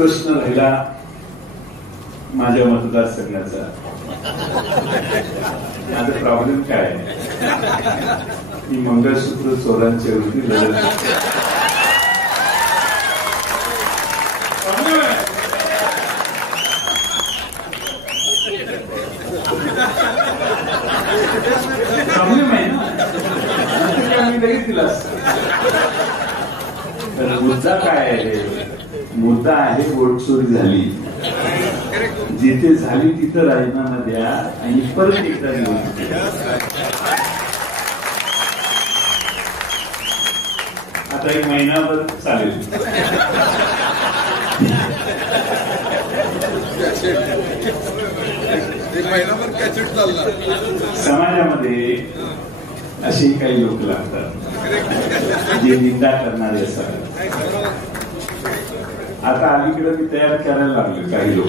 प्रश्न राहिला माझ्या मतदारसंघाचा. माझा प्रॉब्लेम काय आहे की मंगळसूत्र चोरांच्या विरुद्ध लढत. प्रॉब्लेम आहे ना, मी लगेच दिला. तर मुद्दा काय आहे? मुद्दा आहे वोट चोरी झाली. जिथे झाली तिथं राजीनामा द्या आणि परत एकदा निवडणूक. आता एक महिनाभर चालेल. समाजामध्ये असे काही लोक लागतात जे निंदा करणारे असतात. आता अलीकडे मी तयार करायला लागले काही लोक.